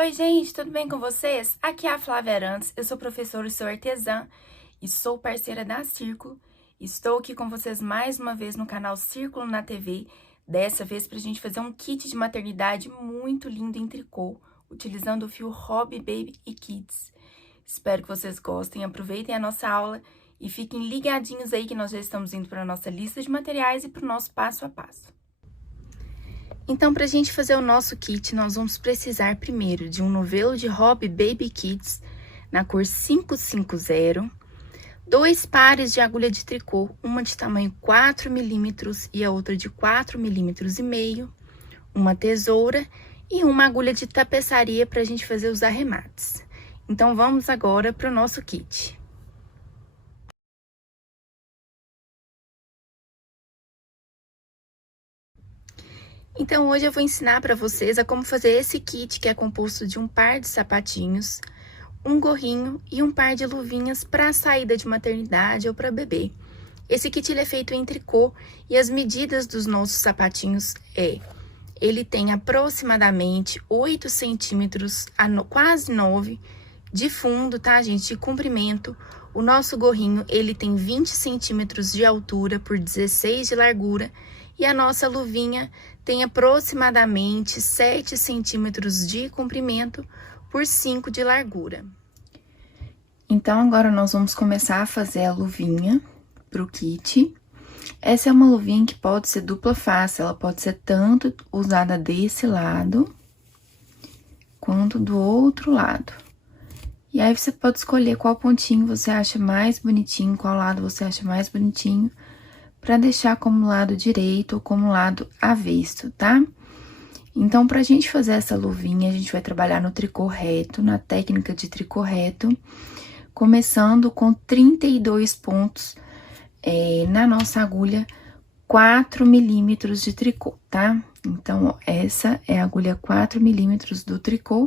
Oi, gente, tudo bem com vocês? Aqui é a Flávia Arantes, eu sou professora e sou artesã e sou parceira da Círculo. Estou aqui com vocês mais uma vez no canal Círculo na TV, dessa vez para a gente fazer um kit de maternidade muito lindo em tricô, utilizando o fio Hobby Baby e Kids. Espero que vocês gostem, aproveitem a nossa aula e fiquem ligadinhos aí que nós já estamos indo para a nossa lista de materiais e para o nosso passo a passo. Então, para a gente fazer o nosso kit, nós vamos precisar primeiro de um novelo de Hobby Baby Kids na cor 550, 2 pares de agulha de tricô, uma de tamanho 4 milímetros e a outra de 4 milímetros e meio, uma tesoura e uma agulha de tapeçaria para a gente fazer os arremates. Então, vamos agora para o nosso kit. Então, hoje eu vou ensinar para vocês a como fazer esse kit, que é composto de um par de sapatinhos, um gorrinho e um par de luvinhas para saída de maternidade ou para bebê. Esse kit ele é feito em tricô e as medidas dos nossos sapatinhos ele tem aproximadamente 8 centímetros, quase 9, de fundo, tá, gente, de comprimento. O nosso gorrinho, ele tem 20 centímetros de altura por 16 de largura e a nossa luvinha tem aproximadamente 7 centímetros de comprimento por 5 de largura. Então, agora nós vamos começar a fazer a luvinha pro kit. Essa é uma luvinha que pode ser dupla face, ela pode ser tanto usada desse lado, quanto do outro lado. E aí, você pode escolher qual pontinho você acha mais bonitinho, qual lado você acha mais bonitinho, pra deixar como lado direito ou como lado avesso, tá? Então, pra gente fazer essa luvinha, a gente vai trabalhar no tricô reto, na técnica de tricô reto, começando com 32 pontos na nossa agulha 4 milímetros de tricô, tá? Então, ó, essa é a agulha 4 milímetros do tricô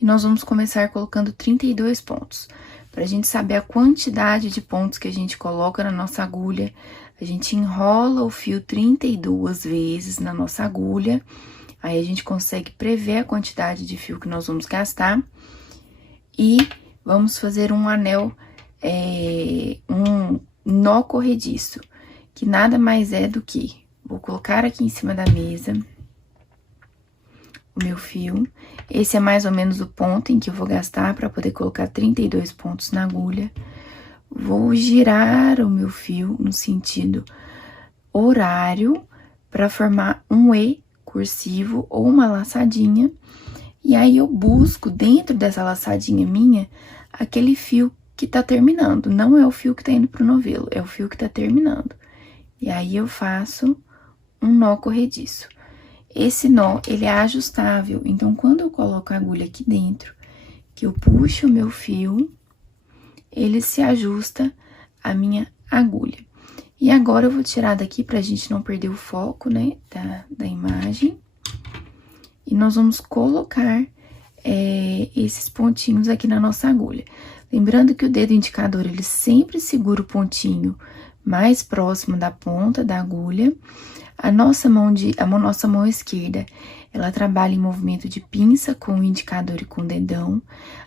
e nós vamos começar colocando 32 pontos. Pra gente saber a quantidade de pontos que a gente coloca na nossa agulha, a gente enrola o fio 32 vezes na nossa agulha, aí a gente consegue prever a quantidade de fio que nós vamos gastar e vamos fazer um anel, um nó corrediço, que nada mais é do que, vou colocar aqui em cima da mesa o meu fio, esse é mais ou menos o ponto em que eu vou gastar para poder colocar 32 pontos na agulha. Vou girar o meu fio no sentido horário para formar um E cursivo ou uma laçadinha. E aí, eu busco dentro dessa laçadinha minha aquele fio que tá terminando. Não é o fio que tá indo pro novelo, é o fio que tá terminando. E aí, eu faço um nó corrediço. Esse nó, ele é ajustável. Então, quando eu coloco a agulha aqui dentro, que eu puxo o meu fio, ele se ajusta à minha agulha. E agora, eu vou tirar daqui pra gente não perder o foco, né, da imagem. E nós vamos colocar esses pontinhos aqui na nossa agulha. Lembrando que o dedo indicador, ele sempre segura o pontinho mais próximo da ponta da agulha. A nossa mão esquerda, ela trabalha em movimento de pinça com o indicador e com o dedão.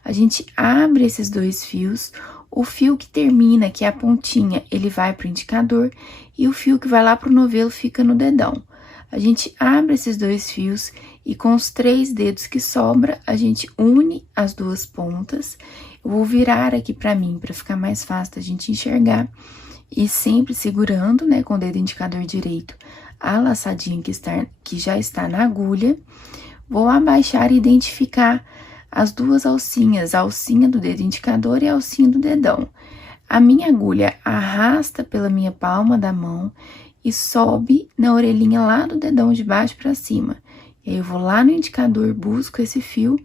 A gente abre esses dois fios. O fio que termina, que é a pontinha, ele vai pro indicador. E o fio que vai lá pro novelo fica no dedão. A gente abre esses dois fios e com os 3 dedos que sobra, a gente une as duas pontas. Eu vou virar aqui pra mim, pra ficar mais fácil da gente enxergar. E sempre segurando, né, com o dedo indicador direito, a laçadinha que já está na agulha. Vou abaixar e identificar as duas alcinhas, a alcinha do dedo indicador e a alcinha do dedão. A minha agulha arrasta pela minha palma da mão e sobe na orelhinha lá do dedão de baixo para cima. E aí, eu vou lá no indicador, busco esse fio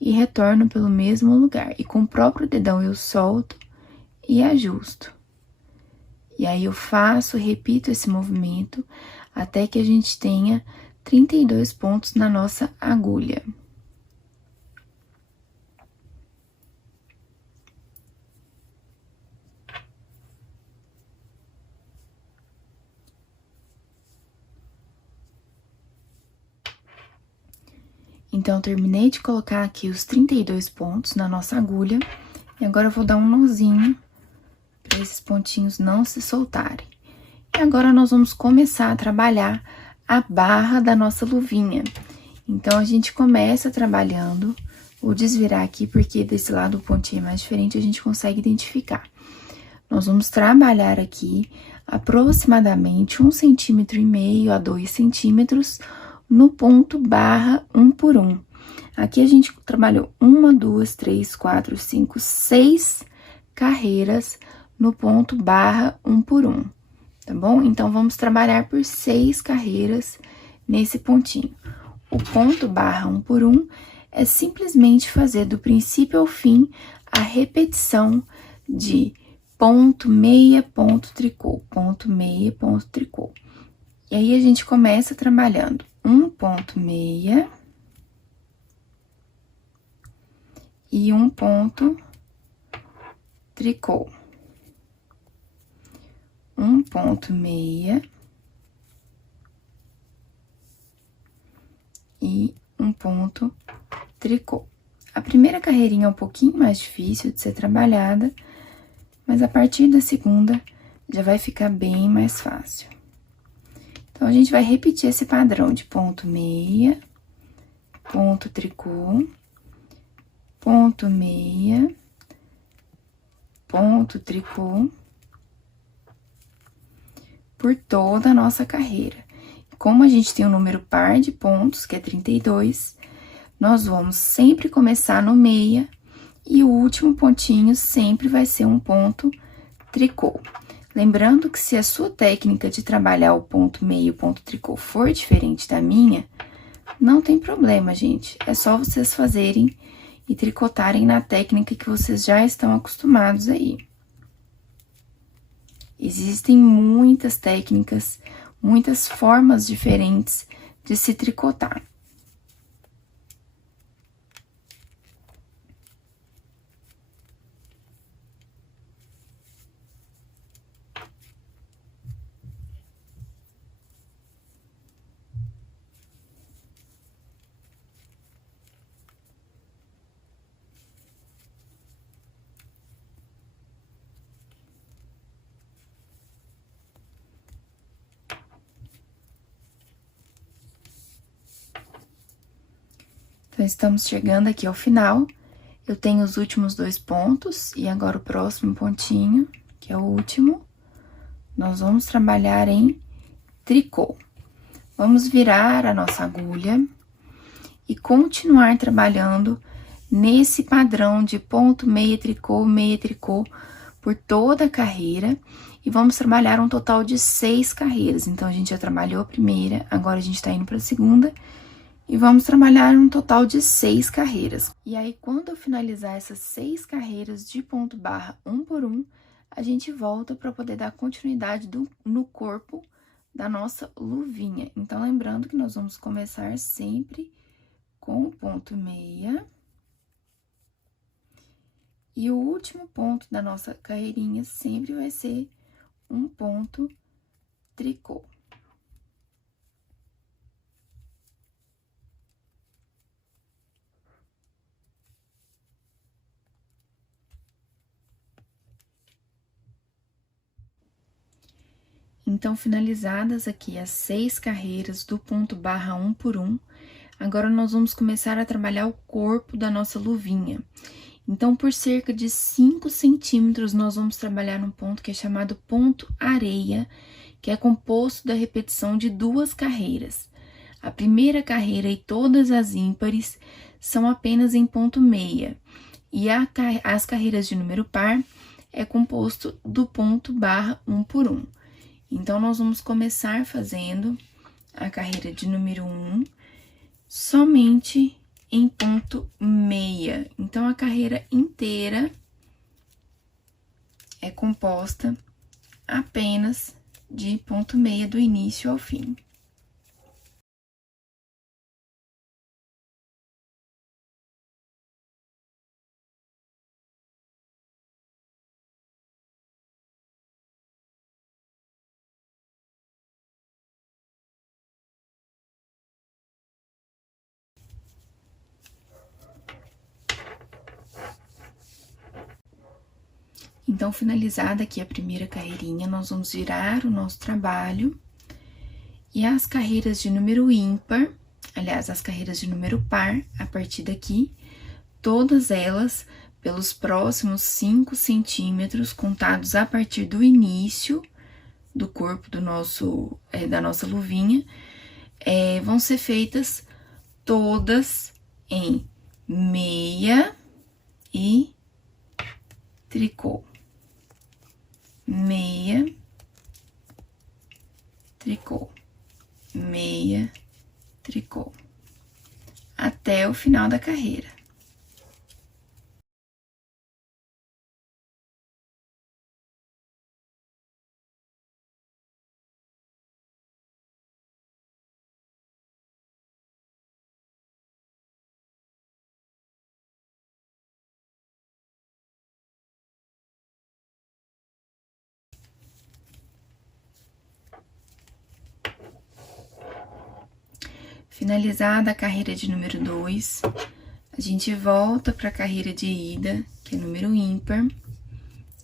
e retorno pelo mesmo lugar. E com o próprio dedão eu solto e ajusto. E aí, eu repito esse movimento até que a gente tenha 32 pontos na nossa agulha. Então, eu terminei de colocar aqui os 32 pontos na nossa agulha. E agora eu vou dar um nozinho para esses pontinhos não se soltarem. E agora nós vamos começar a trabalhar a barra da nossa luvinha. Então, a gente começa trabalhando, vou desvirar aqui porque desse lado o pontinho é mais diferente, a gente consegue identificar. Nós vamos trabalhar aqui aproximadamente 1,5 cm a 2 centímetros no ponto barra 1 por 1. Aqui a gente trabalhou 1, 2, 3, 4, 5, 6 carreiras no ponto barra 1 por 1, tá bom? Então, vamos trabalhar por 6 carreiras nesse pontinho. O ponto barra 1 por 1 é simplesmente fazer do princípio ao fim a repetição de ponto, meia, ponto, tricô, ponto, meia, ponto, tricô. E aí, a gente começa trabalhando um ponto meia e um ponto tricô. Um ponto meia e um ponto tricô. A primeira carreirinha é um pouquinho mais difícil de ser trabalhada, mas a partir da segunda já vai ficar bem mais fácil. Então, a gente vai repetir esse padrão de ponto meia, ponto tricô, ponto meia, ponto tricô, por toda a nossa carreira. Como a gente tem um número par de pontos, que é 32, nós vamos sempre começar no meia e o último pontinho sempre vai ser um ponto tricô. Lembrando que se a sua técnica de trabalhar o ponto meia e o ponto tricô for diferente da minha, não tem problema, gente. É só vocês fazerem e tricotarem na técnica que vocês já estão acostumados aí. Existem muitas técnicas, muitas formas diferentes de se tricotar. Então, estamos chegando aqui ao final. Eu tenho os últimos 2 pontos e agora o próximo pontinho, que é o último, nós vamos trabalhar em tricô. Vamos virar a nossa agulha e continuar trabalhando nesse padrão de ponto, meia, tricô, por toda a carreira. E vamos trabalhar um total de 6 carreiras. Então, a gente já trabalhou a primeira, agora a gente tá indo pra segunda. E vamos trabalhar um total de 6 carreiras. E aí, quando eu finalizar essas 6 carreiras de ponto barra 1 por 1, a gente volta para poder dar continuidade no corpo da nossa luvinha. Então, lembrando que nós vamos começar sempre com o ponto meia. E o último ponto da nossa carreirinha sempre vai ser um ponto tricô. Então, finalizadas aqui as 6 carreiras do ponto barra 1 por 1, agora nós vamos começar a trabalhar o corpo da nossa luvinha. Então, por cerca de 5 centímetros, nós vamos trabalhar num ponto que é chamado ponto areia, que é composto da repetição de 2 carreiras. A primeira carreira e todas as ímpares são apenas em ponto meia, e as carreiras de número par é composto do ponto barra 1 por 1. Então, nós vamos começar fazendo a carreira de número 1 somente em ponto meia. Então, a carreira inteira é composta apenas de ponto meia do início ao fim. Então, finalizada aqui a primeira carreirinha, nós vamos virar o nosso trabalho. E as carreiras de número ímpar, aliás, as carreiras de número par, a partir daqui, todas elas pelos próximos 5 centímetros, contados a partir do início do corpo do nosso, da nossa luvinha, vão ser feitas todas em meia e tricô. Meia, tricô, meia, tricô, até o final da carreira. Finalizada a carreira de número 2, a gente volta para a carreira de ida, que é número ímpar,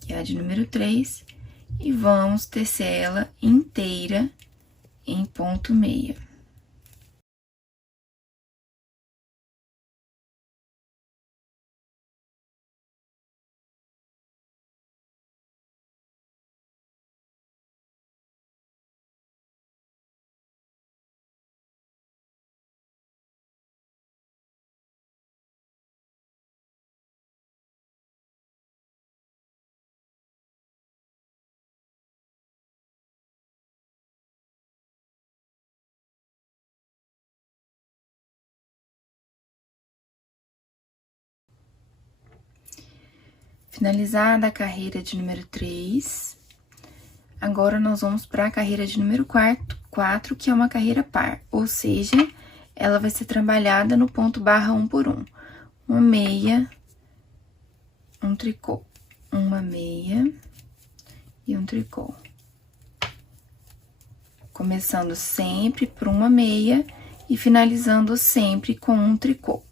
que é a de número 3, e vamos tecer ela inteira em ponto meia. Finalizada a carreira de número 3, agora nós vamos para a carreira de número 4, que é uma carreira par, ou seja, ela vai ser trabalhada no ponto barra 1 por 1. Uma meia, um tricô, uma meia e um tricô. Começando sempre por uma meia e finalizando sempre com um tricô.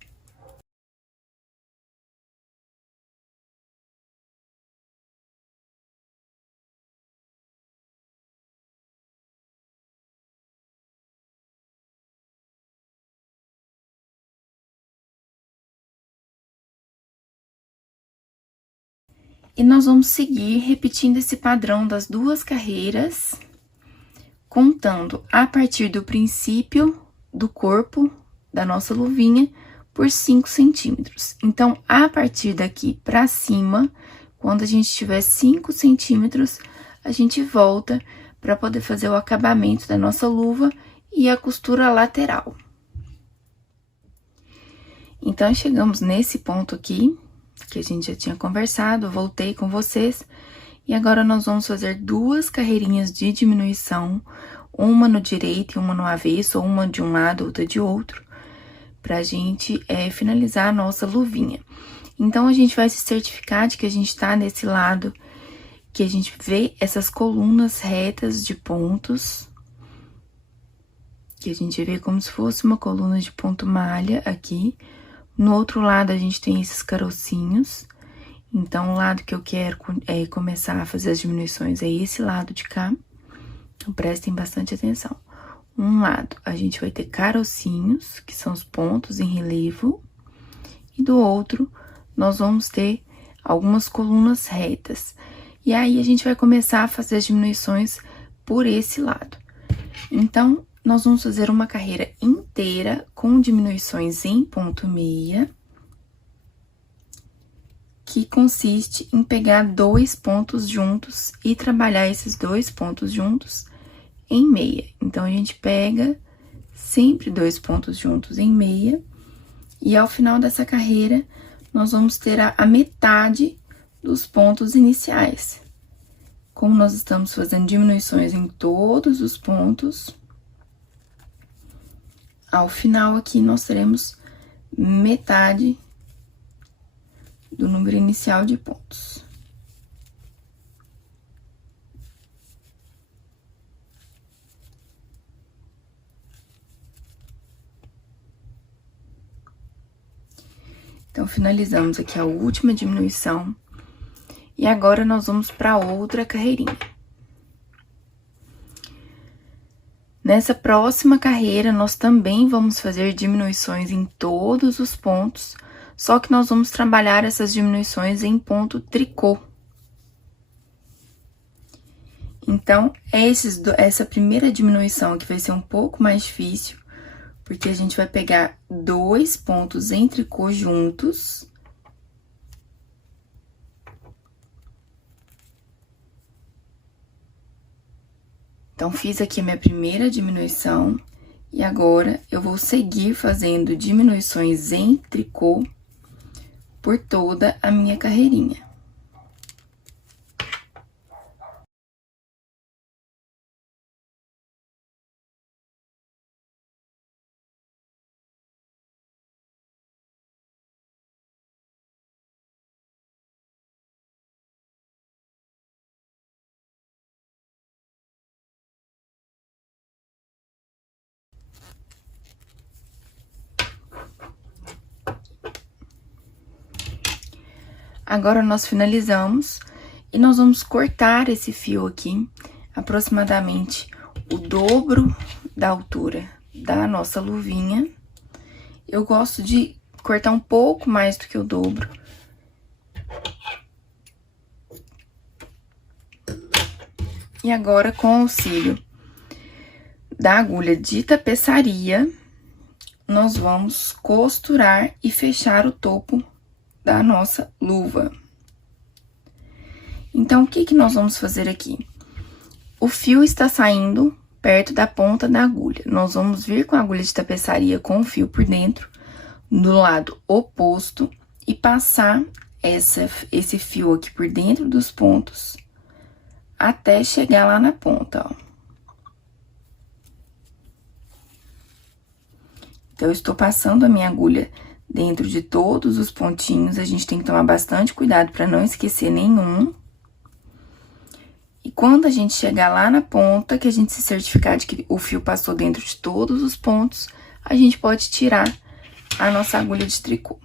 E nós vamos seguir repetindo esse padrão das 2 carreiras, contando a partir do princípio do corpo da nossa luvinha por 5 centímetros. Então, a partir daqui pra cima, quando a gente tiver 5 centímetros, a gente volta para poder fazer o acabamento da nossa luva e a costura lateral. Então, chegamos nesse ponto aqui, que a gente já tinha conversado, voltei com vocês, e agora nós vamos fazer 2 carreirinhas de diminuição, uma no direito e uma no avesso, ou uma de um lado, outra de outro, pra gente finalizar a nossa luvinha. Então, a gente vai se certificar de que a gente tá nesse lado, que a gente vê essas colunas retas de pontos, que a gente vê como se fosse uma coluna de ponto malha aqui. No outro lado, a gente tem esses carocinhos. Então, o lado que eu quero começar a fazer as diminuições é esse lado de cá. Então, prestem bastante atenção. Um lado, a gente vai ter carocinhos, que são os pontos em relevo. E do outro, nós vamos ter algumas colunas retas. E aí, a gente vai começar a fazer as diminuições por esse lado. Então, nós vamos fazer uma carreira inteira com diminuições em ponto meia, que consiste em pegar 2 pontos juntos e trabalhar esses 2 pontos juntos em meia. Então, a gente pega sempre 2 pontos juntos em meia, e ao final dessa carreira, nós vamos ter a metade dos pontos iniciais. Como nós estamos fazendo diminuições em todos os pontos, ao final aqui nós teremos metade do número inicial de pontos. Então, finalizamos aqui a última diminuição. E agora, nós vamos para outra carreirinha. Nessa próxima carreira, nós também vamos fazer diminuições em todos os pontos, só que nós vamos trabalhar essas diminuições em ponto tricô. Então, essa primeira diminuição aqui vai ser um pouco mais difícil, porque a gente vai pegar 2 pontos em tricô juntos. Então, fiz aqui a minha primeira diminuição, e agora eu vou seguir fazendo diminuições em tricô por toda a minha carreirinha. Agora, nós finalizamos e nós vamos cortar esse fio aqui, aproximadamente o dobro da altura da nossa luvinha. Eu gosto de cortar um pouco mais do que o dobro. E agora, com o auxílio da agulha de tapeçaria, nós vamos costurar e fechar o topo da nossa luva. Então, o que nós vamos fazer aqui? O fio está saindo perto da ponta da agulha. Nós vamos vir com a agulha de tapeçaria com o fio por dentro, do lado oposto, e passar esse fio aqui por dentro dos pontos, até chegar lá na ponta, ó. Então, eu estou passando a minha agulha dentro de todos os pontinhos. A gente tem que tomar bastante cuidado para não esquecer nenhum. E quando a gente chegar lá na ponta, que a gente se certificar de que o fio passou dentro de todos os pontos, a gente pode tirar a nossa agulha de tricô.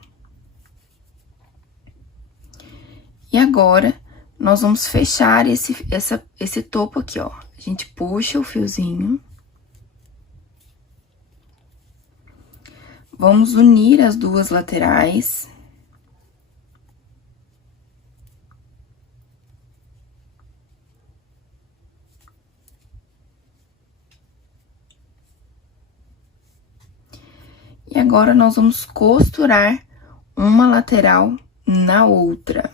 E agora, nós vamos fechar esse topo aqui, ó. A gente puxa o fiozinho. Vamos unir as duas laterais. E agora, nós vamos costurar uma lateral na outra.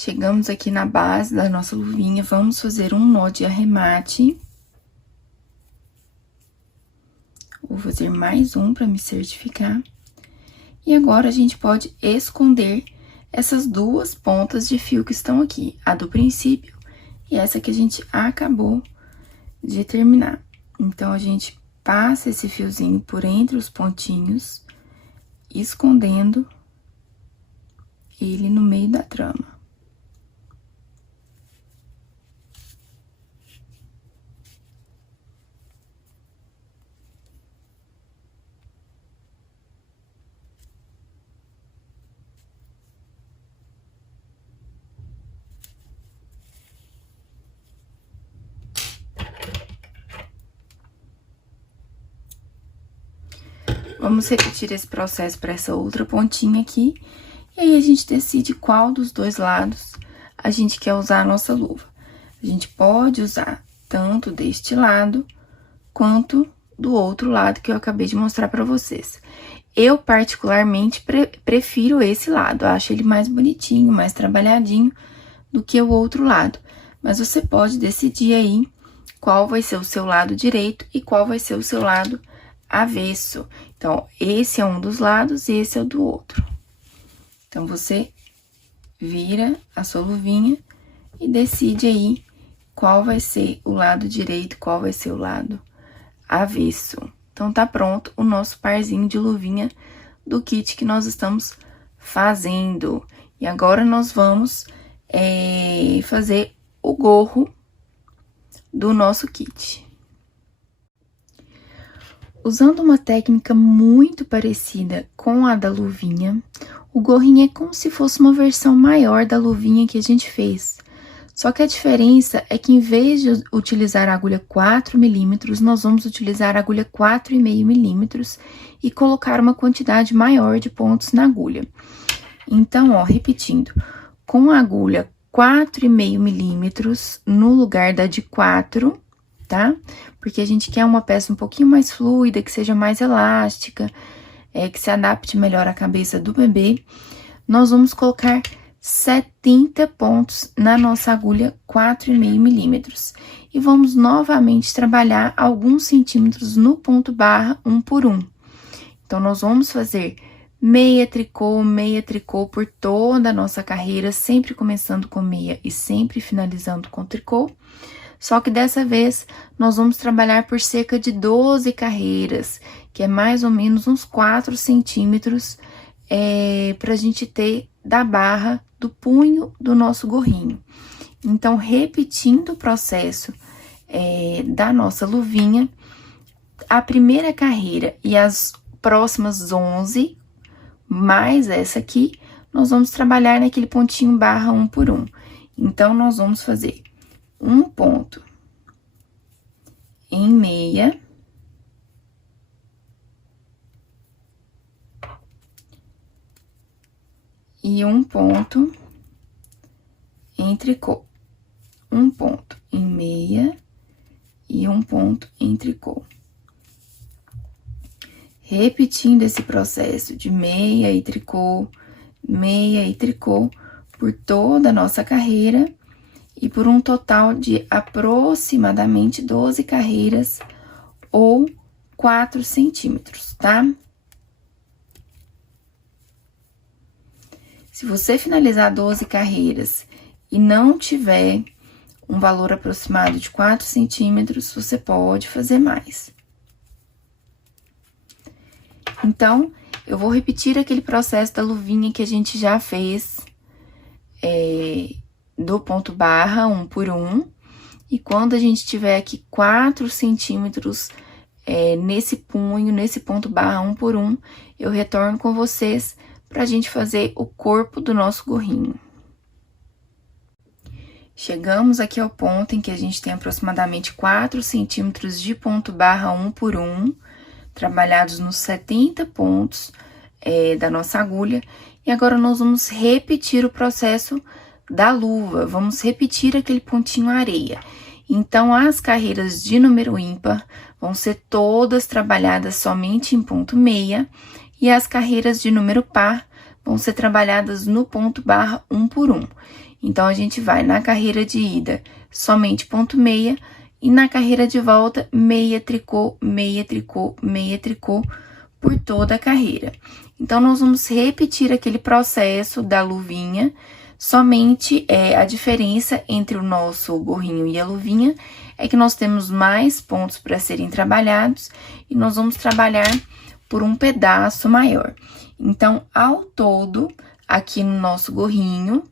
Chegamos aqui na base da nossa luvinha, vamos fazer um nó de arremate. Vou fazer mais um para me certificar. E agora, a gente pode esconder essas duas pontas de fio que estão aqui, a do princípio e essa que a gente acabou de terminar. Então, a gente passa esse fiozinho por entre os pontinhos, escondendo ele no meio da trama. Vamos repetir esse processo para essa outra pontinha aqui. E aí, a gente decide qual dos dois lados a gente quer usar a nossa luva. A gente pode usar tanto deste lado, quanto do outro lado que eu acabei de mostrar para vocês. Eu, particularmente, prefiro esse lado. Eu acho ele mais bonitinho, mais trabalhadinho do que o outro lado. Mas você pode decidir aí qual vai ser o seu lado direito e qual vai ser o seu lado avesso. Então, esse é um dos lados e esse é o do outro. Então, você vira a sua luvinha e decide aí qual vai ser o lado direito, qual vai ser o lado avesso. Então, tá pronto o nosso parzinho de luvinha do kit que nós estamos fazendo. E agora, nós vamos fazer o gorro do nosso kit. Usando uma técnica muito parecida com a da luvinha, o gorrinho é como se fosse uma versão maior da luvinha que a gente fez. Só que a diferença é que, em vez de utilizar a agulha 4 milímetros, nós vamos utilizar a agulha 4,5 milímetros e colocar uma quantidade maior de pontos na agulha. Então, ó, repetindo, com a agulha 4,5 milímetros no lugar da de 4, tá? Porque a gente quer uma peça um pouquinho mais fluida, que seja mais elástica, que se adapte melhor à cabeça do bebê. Nós vamos colocar 70 pontos na nossa agulha 4,5 milímetros. E vamos novamente trabalhar alguns centímetros no ponto barra, 1 por 1. Então, nós vamos fazer meia tricô por toda a nossa carreira, sempre começando com meia e sempre finalizando com tricô. Só que dessa vez, nós vamos trabalhar por cerca de 12 carreiras, que é mais ou menos uns 4 centímetros, pra gente ter da barra do punho do nosso gorrinho. Então, repetindo o processo da nossa luvinha, a primeira carreira e as próximas 11, mais essa aqui, nós vamos trabalhar naquele pontinho barra 1 por 1. Então, nós vamos fazer um ponto em meia, e um ponto em tricô. Um ponto em meia e um ponto em tricô. Repetindo esse processo de meia e tricô por toda a nossa carreira e por um total de aproximadamente 12 carreiras ou 4 centímetros, tá? Se você finalizar 12 carreiras e não tiver um valor aproximado de 4 centímetros, você pode fazer mais. Então, eu vou repetir aquele processo da luvinha que a gente já fez, do ponto barra, 1 por 1. E quando a gente tiver aqui 4 centímetros nesse punho, nesse ponto barra 1 por 1, eu retorno com vocês pra gente fazer o corpo do nosso gorrinho. Chegamos aqui ao ponto em que a gente tem aproximadamente 4 centímetros de ponto barra 1 por 1, trabalhados nos 70 pontos da nossa agulha. E agora, nós vamos repetir o processo da luva, vamos repetir aquele pontinho areia. Então, as carreiras de número ímpar vão ser todas trabalhadas somente em ponto meia, e as carreiras de número par vão ser trabalhadas no ponto barra 1 por 1. Então, a gente vai na carreira de ida somente ponto meia, e na carreira de volta, meia tricô por toda a carreira. Então, nós vamos repetir aquele processo da luvinha, somente a diferença entre o nosso gorrinho e a luvinha é que nós temos mais pontos para serem trabalhados e nós vamos trabalhar por um pedaço maior. Então, ao todo, aqui no nosso gorrinho,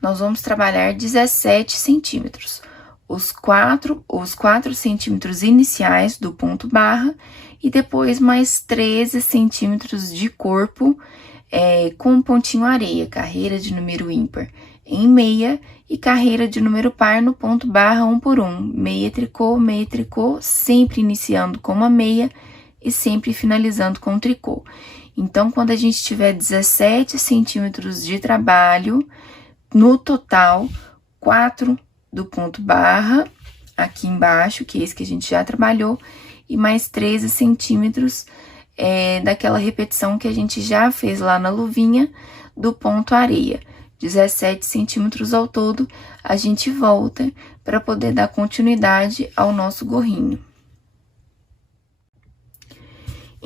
nós vamos trabalhar 17 centímetros. Os 4 centímetros iniciais do ponto barra e depois mais 13 centímetros de corpo com um pontinho areia, carreira de número ímpar em meia e carreira de número par no ponto barra 1 por 1. Meia tricô, sempre iniciando com uma meia e sempre finalizando com tricô. Então, quando a gente tiver 17 centímetros de trabalho, no total, 4 do ponto barra, aqui embaixo, que é esse que a gente já trabalhou, e mais 13 centímetros daquela repetição que a gente já fez lá na luvinha do ponto areia. 17 centímetros ao todo, a gente volta para poder dar continuidade ao nosso gorrinho.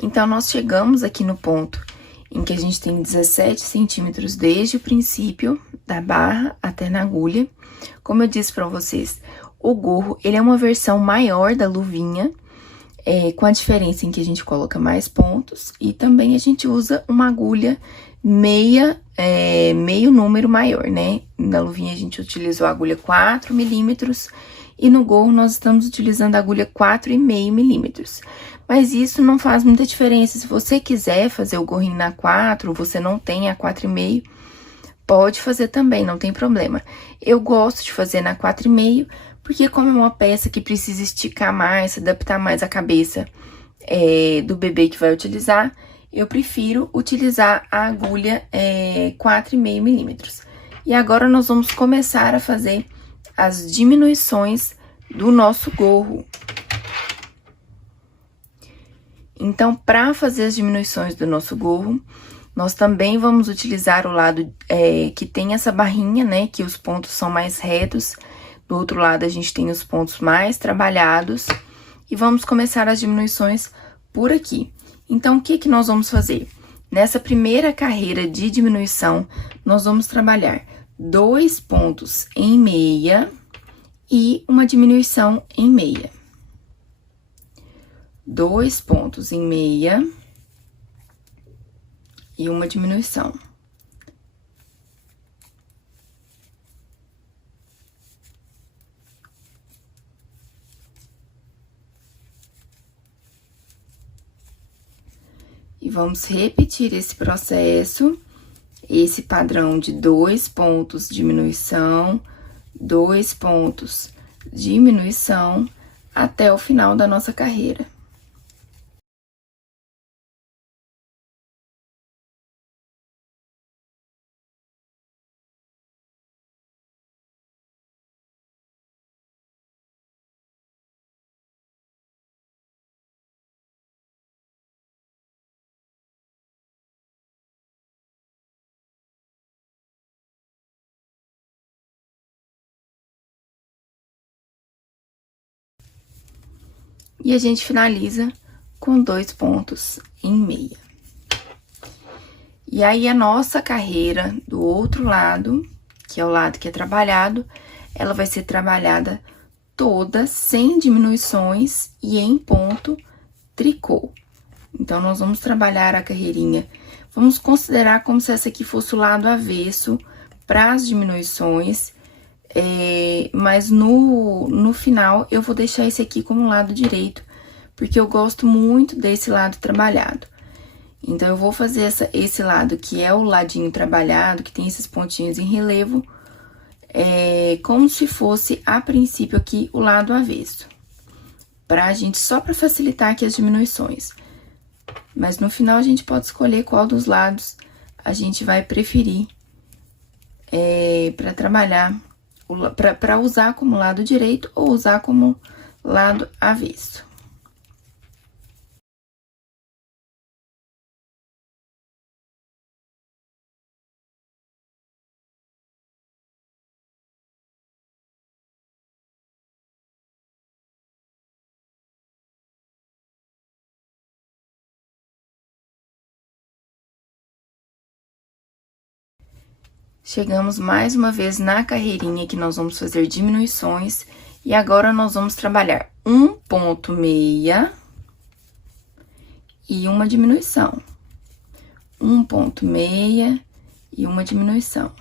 Então, nós chegamos aqui no ponto em que a gente tem 17 centímetros desde o princípio da barra até na agulha. Como eu disse para vocês, o gorro, ele é uma versão maior da luvinha, com a diferença em que a gente coloca mais pontos e também a gente usa uma agulha meio número maior, né? Na luvinha a gente utilizou a agulha 4 milímetros e no gorro nós estamos utilizando a agulha 4,5 milímetros. Mas isso não faz muita diferença. Se você quiser fazer o gorrinho na 4, você não tem a 4,5, pode fazer também, não tem problema. Eu gosto de fazer na 4,5, porque como é uma peça que precisa esticar mais, se adaptar mais à cabeça do bebê que vai utilizar, eu prefiro utilizar a agulha 4,5 milímetros. E agora nós vamos começar a fazer as diminuições do nosso gorro. Então, para fazer as diminuições do nosso gorro, nós também vamos utilizar o lado que tem essa barrinha, né? Que os pontos são mais retos. Do outro lado, a gente tem os pontos mais trabalhados. E vamos começar as diminuições por aqui. Então, o que que nós vamos fazer? Nessa primeira carreira de diminuição, nós vamos trabalhar 2 pontos em meia e uma diminuição em meia. 2 pontos em meia e uma diminuição. E vamos repetir esse processo, esse padrão de 2 pontos diminuição, 2 pontos diminuição, até o final da nossa carreira. E a gente finaliza com 2 pontos em meia. E aí, a nossa carreira do outro lado, que é o lado que é trabalhado, ela vai ser trabalhada toda sem diminuições e em ponto tricô. Então, nós vamos trabalhar a carreirinha, vamos considerar como se essa aqui fosse o lado avesso para as diminuições, mas no final eu vou deixar esse aqui como lado direito, porque eu gosto muito desse lado trabalhado. Então, eu vou fazer esse lado que é o ladinho trabalhado, que tem esses pontinhos em relevo, como se fosse, a princípio, aqui o lado avesso. Só pra facilitar aqui as diminuições. Mas no final, a gente pode escolher qual dos lados a gente vai preferir pra trabalhar, pra usar como lado direito ou usar como lado avesso. Chegamos mais uma vez na carreirinha que nós vamos fazer diminuições. E agora, nós vamos trabalhar 1 ponto meia e uma diminuição. 1 ponto meia e uma diminuição.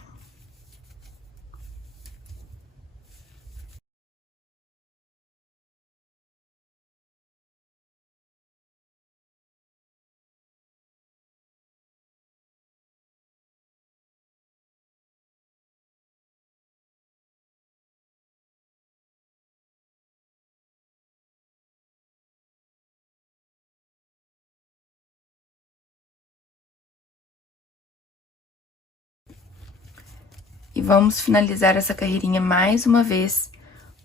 E vamos finalizar essa carreirinha mais uma vez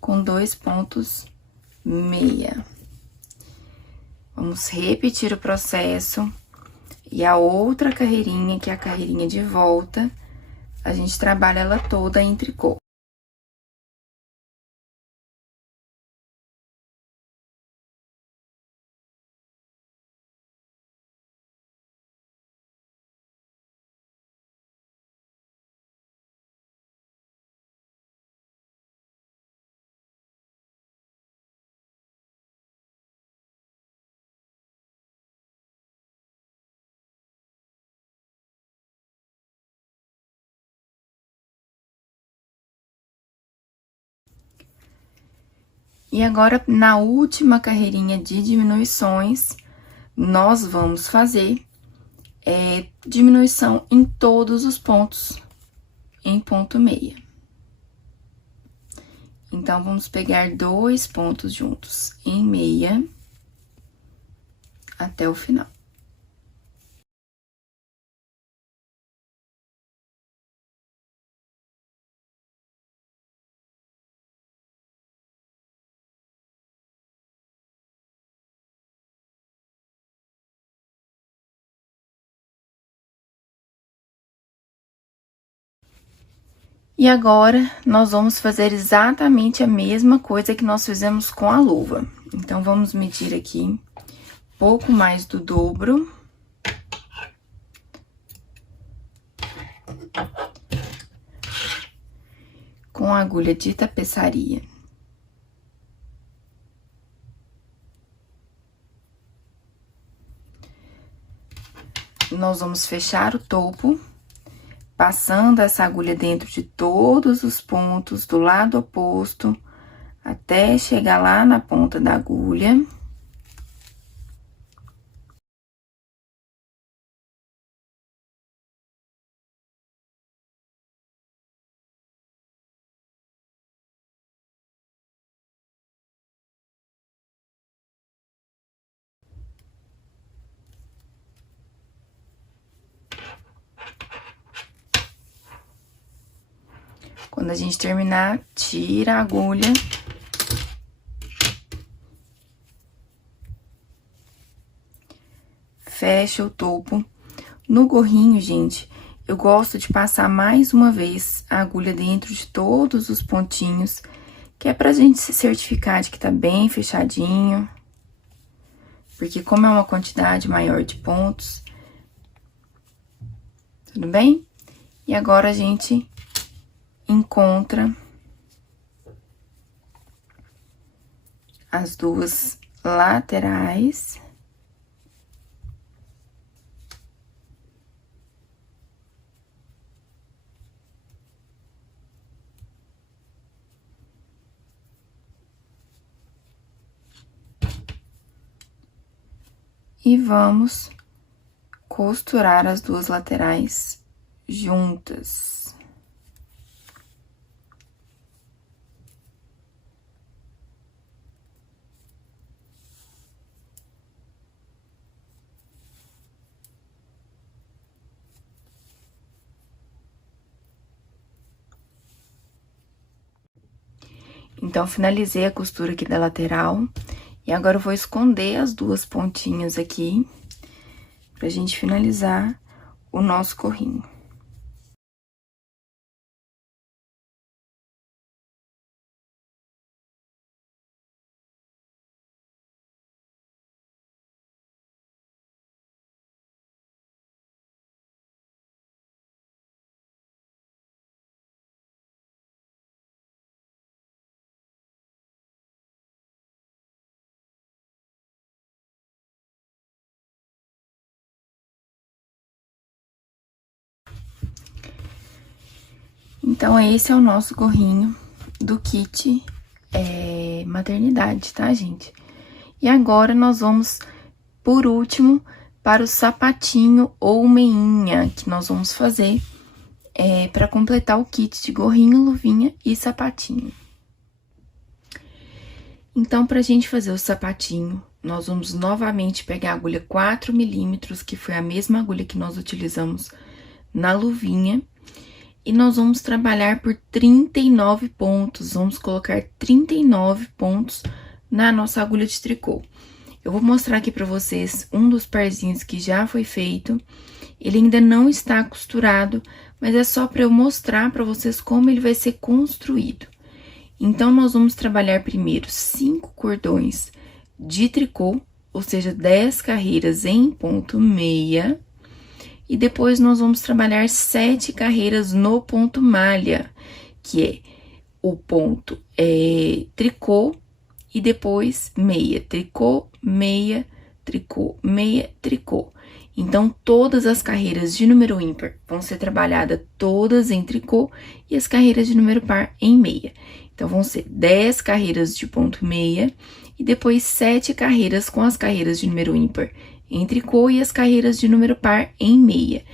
com 2 pontos meia. Vamos repetir o processo. E a outra carreirinha, que é a carreirinha de volta, a gente trabalha ela toda em tricô. E agora, na última carreirinha de diminuições, nós vamos fazer diminuição em todos os pontos em ponto meia. Então, vamos pegar 2 pontos juntos em meia até o final. E agora, nós vamos fazer exatamente a mesma coisa que nós fizemos com a luva. Então, vamos medir aqui pouco mais do dobro. Com a agulha de tapeçaria. Nós vamos fechar o topo, passando essa agulha dentro de todos os pontos do lado oposto, até chegar lá na ponta da agulha. Quando a gente terminar, tira a agulha. Fecha o topo. No gorrinho, gente, eu gosto de passar mais uma vez a agulha dentro de todos os pontinhos, que é pra gente se certificar de que tá bem fechadinho. Porque como é uma quantidade maior de pontos, tudo bem? E agora, a gente encontra as duas laterais. E vamos costurar as duas laterais juntas. Então, finalizei a costura aqui da lateral. E agora, eu vou esconder as duas pontinhas aqui, pra gente finalizar o nosso gorrinho. Então, esse é o nosso gorrinho do kit maternidade, tá, gente? E agora, nós vamos, por último, para o sapatinho ou meinha, que nós vamos fazer para completar o kit de gorrinho, luvinha e sapatinho. Então, pra gente fazer o sapatinho, nós vamos novamente pegar a agulha 4 milímetros, que foi a mesma agulha que nós utilizamos na luvinha. E nós vamos trabalhar por 39 pontos, vamos colocar 39 pontos na nossa agulha de tricô. Eu vou mostrar aqui pra vocês um dos parzinhos que já foi feito Ele ainda não está costurado, mas é só para eu mostrar para vocês como ele vai ser construído. Então, nós vamos trabalhar primeiro 5 cordões de tricô, ou seja, 10 carreiras em ponto meia. E depois, nós vamos trabalhar 7 carreiras no ponto malha, que é o ponto tricô e depois meia. Tricô, meia, tricô, meia, tricô. Então, todas as carreiras de número ímpar vão ser trabalhadas todas em tricô e as carreiras de número par em meia. Então, vão ser 10 carreiras de ponto meia e depois 7 carreiras com as carreiras de número ímpar em tricô e as carreiras de número par em meia.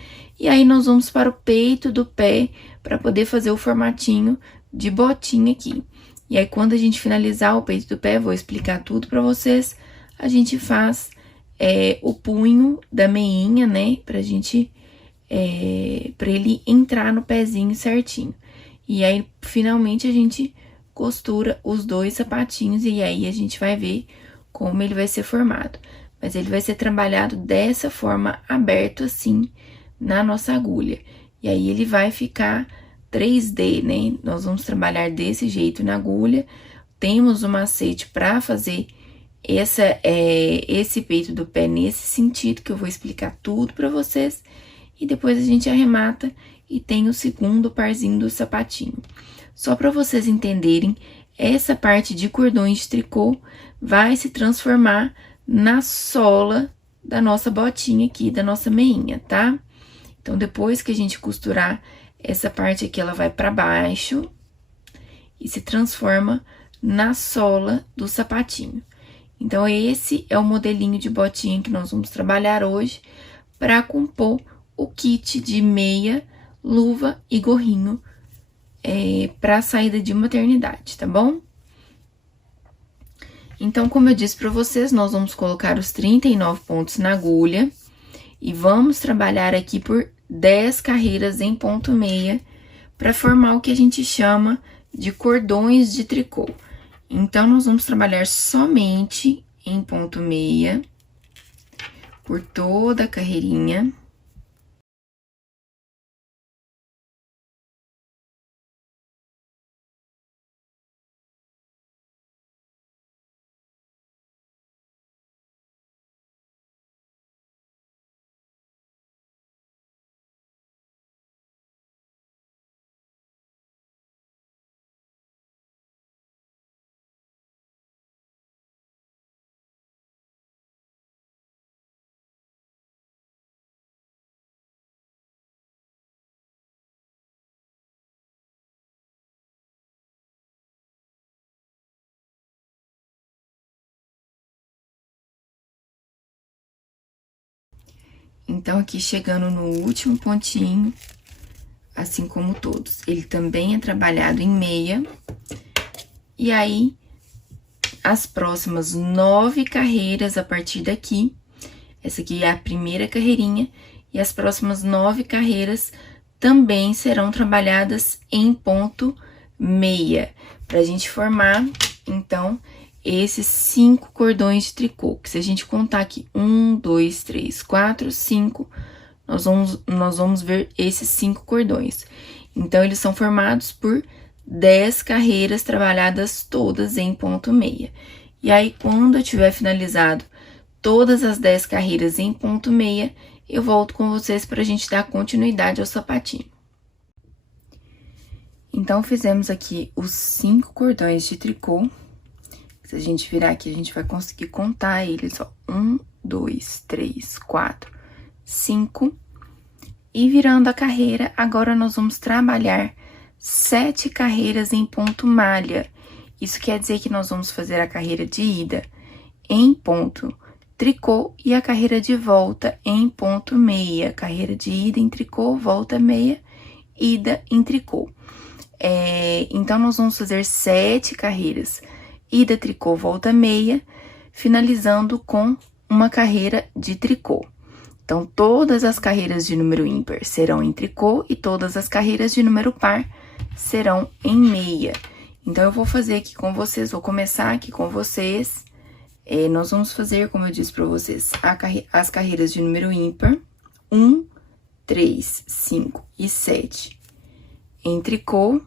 E aí, nós vamos para o peito do pé para poder fazer o formatinho de botinha aqui. E aí, quando a gente finalizar o peito do pé, vou explicar tudo para vocês, a gente faz o punho da meinha, né? Pra gente, pra ele entrar no pezinho certinho. E aí, finalmente, a gente costura os 2 sapatinhos e aí a gente vai ver como ele vai ser formado. Mas ele vai ser trabalhado dessa forma, aberto assim, na nossa agulha. E aí, ele vai ficar 3D, né? Nós vamos trabalhar desse jeito na agulha. Temos o macete para fazer esse peito do pé nesse sentido, que eu vou explicar tudo para vocês. E depois a gente arremata e tem o segundo parzinho do sapatinho. Só para vocês entenderem, essa parte de cordões de tricô vai se transformar na sola da nossa botinha aqui, da nossa meinha, tá? Então, depois que a gente costurar essa parte aqui, ela vai para baixo e se transforma na sola do sapatinho. Então, esse é o modelinho de botinha que nós vamos trabalhar hoje para compor o kit de meia, luva e gorrinho para a saída de maternidade, tá bom? Então, como eu disse para vocês, nós vamos colocar os 39 pontos na agulha e vamos trabalhar aqui por 10 carreiras em ponto meia para formar o que a gente chama de cordões de tricô. Então, nós vamos trabalhar somente em ponto meia por toda a carreirinha. Então, aqui chegando no último pontinho, assim como todos, ele também é trabalhado em meia. E aí, as próximas 9 carreiras a partir daqui, essa aqui é a primeira carreirinha, e as próximas 9 carreiras também serão trabalhadas em ponto meia, pra gente formar, então, esses 5 cordões de tricô, que se a gente contar aqui, 1, 2, 3, 4, 5, nós vamos ver esses 5 cordões. Então, eles são formados por 10 carreiras trabalhadas todas em ponto meia. E aí, quando eu tiver finalizado todas as 10 carreiras em ponto meia, eu volto com vocês pra gente dar continuidade ao sapatinho. Então, fizemos aqui os 5 cordões de tricô. Se a gente virar aqui, a gente vai conseguir contar eles, ó. 1, 2, 3, 4, 5. E virando a carreira, agora nós vamos trabalhar 7 carreiras em ponto malha. Isso quer dizer que nós vamos fazer a carreira de ida em ponto tricô e a carreira de volta em ponto meia. Carreira de ida em tricô, volta meia, ida em tricô. Então, nós vamos fazer 7 carreiras. Ida, tricô, volta meia, finalizando com uma carreira de tricô. Então, todas as carreiras de número ímpar serão em tricô e todas as carreiras de número par serão em meia. Então, eu vou fazer aqui com vocês, vou começar aqui com vocês. Nós vamos fazer, como eu disse pra vocês, as carreiras de número ímpar, 1, 3, 5 e 7 em tricô,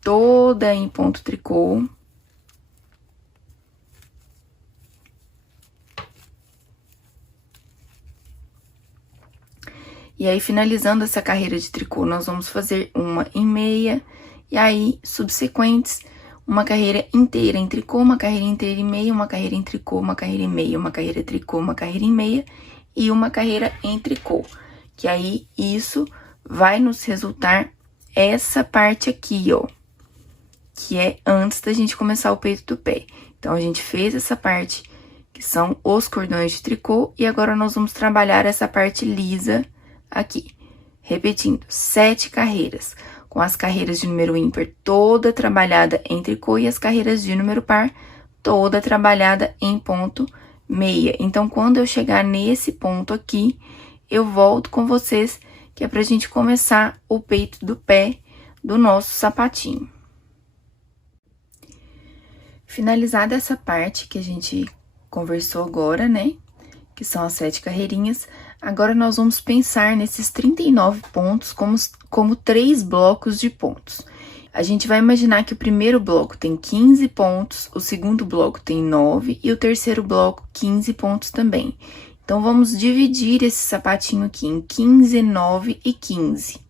toda em ponto tricô. E aí, finalizando essa carreira de tricô, nós vamos fazer uma em meia, e aí, subsequentes, uma carreira inteira em tricô, uma carreira inteira em meia, uma carreira em tricô, uma carreira em meia, uma carreira tricô, uma carreira em meia e uma carreira em tricô. Que aí, isso vai nos resultar essa parte aqui, ó, que é antes da gente começar o peito do pé. Então, a gente fez essa parte, que são os cordões de tricô, e agora nós vamos trabalhar essa parte lisa aqui. Repetindo, 7 carreiras, com as carreiras de número ímpar toda trabalhada em tricô e as carreiras de número par toda trabalhada em ponto meia. Então, quando eu chegar nesse ponto aqui, eu volto com vocês, que é pra gente começar o peito do pé do nosso sapatinho. Finalizada essa parte que a gente conversou agora, né? Que são as 7 carreirinhas. Agora, nós vamos pensar nesses 39 pontos como 3 blocos de pontos. A gente vai imaginar que o primeiro bloco tem 15 pontos, o segundo bloco tem 9 e o terceiro bloco 15 pontos também. Então, vamos dividir esse sapatinho aqui em 15, 9 e 15.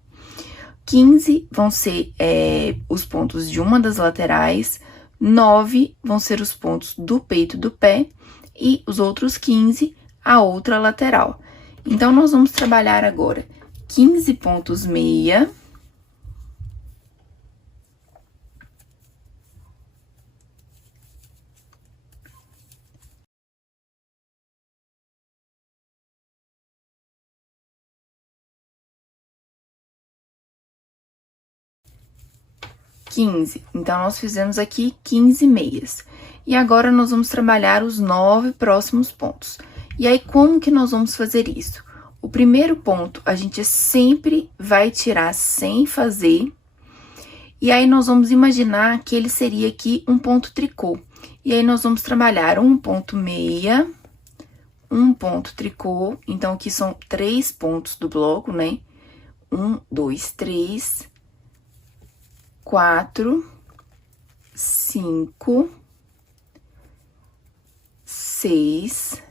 15 vão ser os pontos de uma das laterais, 9 vão ser os pontos do peito do pé e os outros 15 a outra lateral. Então, nós vamos trabalhar agora 15 pontos meia. Então, nós fizemos aqui 15 meias. E agora, nós vamos trabalhar os 9 próximos pontos. E aí, como que nós vamos fazer isso? O primeiro ponto, a gente sempre vai tirar sem fazer. E aí, nós vamos imaginar que ele seria aqui um ponto tricô. E aí, nós vamos trabalhar um ponto meia, um ponto tricô. Então, aqui são 3 pontos do bloco, né? 1, 2, 3... 4, 5, 6,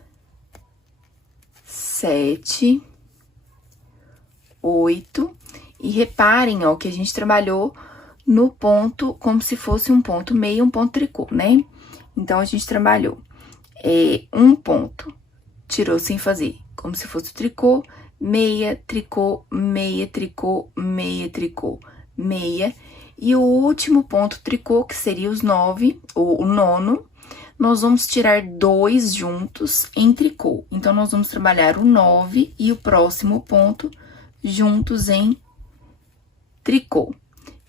7, 8. E reparem, ó, que a gente trabalhou no ponto como se fosse um ponto meio, um ponto tricô, né? Então, a gente trabalhou um ponto, tirou sem fazer, como se fosse tricô, meia, tricô, meia, tricô, meia, tricô, meia. E o último ponto tricô, que seria os 9, ou o nono, nós vamos tirar 2 juntos em tricô. Então, nós vamos trabalhar o 9 e o próximo ponto juntos em tricô.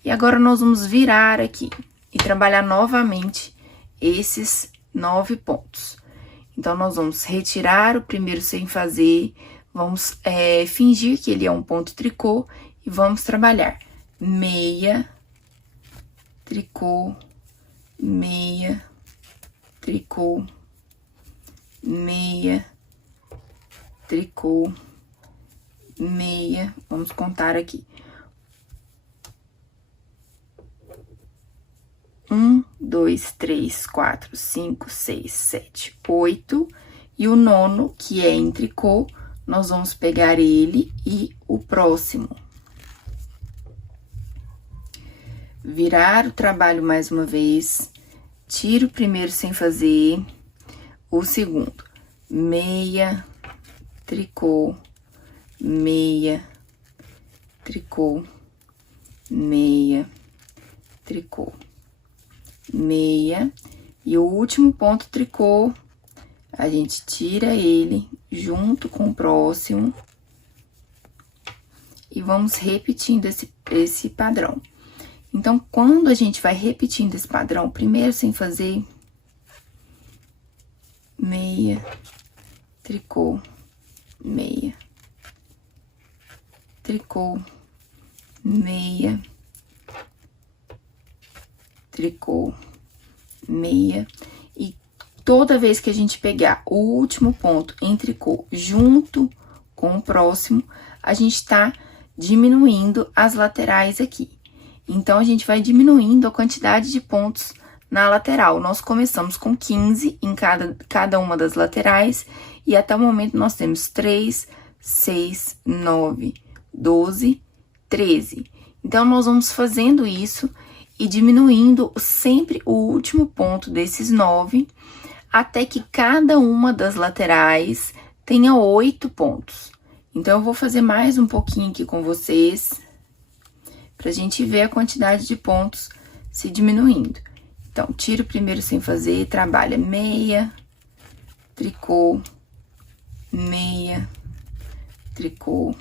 E agora, nós vamos virar aqui e trabalhar novamente esses 9 pontos. Então, nós vamos retirar o primeiro sem fazer, vamos fingir que ele é um ponto tricô e vamos trabalhar meia, tricô, meia, tricô, meia, tricô, meia. Vamos contar aqui. 1, 2, 3, 4, 5, 6, 7, 8. E o nono, que é em tricô, nós vamos pegar ele e o próximo. Virar o trabalho mais uma vez, tiro o primeiro sem fazer, o segundo, meia, tricô, meia, tricô, meia, tricô, meia, e o último ponto tricô, a gente tira ele junto com o próximo e vamos repetindo esse padrão. Então, quando a gente vai repetindo esse padrão, primeiro sem fazer, meia, tricô, meia, tricô, meia, tricô, meia, e toda vez que a gente pegar o último ponto em tricô junto com o próximo, a gente tá diminuindo as laterais aqui. Então, a gente vai diminuindo a quantidade de pontos na lateral. Nós começamos com 15 em cada uma das laterais, e até o momento nós temos 3, 6, 9, 12, 13. Então, nós vamos fazendo isso e diminuindo sempre o último ponto desses 9, até que cada uma das laterais tenha 8 pontos. Então, eu vou fazer mais um pouquinho aqui com vocês, pra gente ver a quantidade de pontos se diminuindo. Então, tira o primeiro sem fazer, trabalha meia, tricô, meia, tricô,